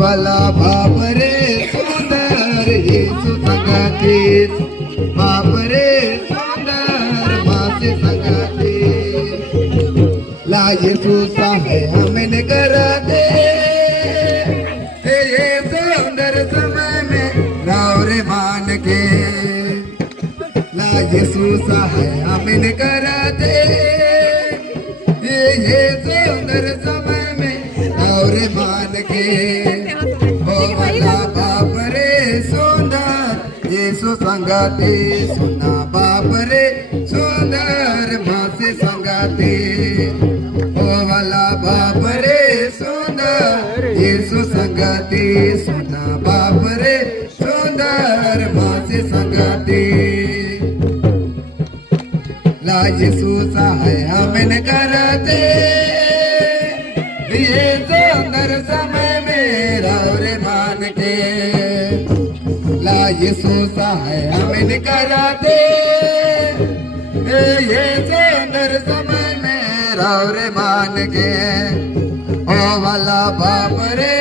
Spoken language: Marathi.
वाला बाप रे सुंदर येसू संगातीस बाप रे सुंदर मासे संगातीस ला येसू साहे हमें कराते ये सुंदर समय में राव रे मान के ला येसू साहे हमें कराते ये सुंदर समय में राव रे मान के ओ वाला बाप रे सुंदर येसू संगाते सुना बाप रे सुंदर मासे संगाते ओ वाला बाप रे सुंदर येसू संगाते सुना बाप रे सुंदर मासे संगाते ला येसू सहाय हमें करते ये सुंदर समय में राव रे मान के ला येसू सहाय हमें कराते ये सुंदर समय में राव रे मान के ओ वाला बाप रे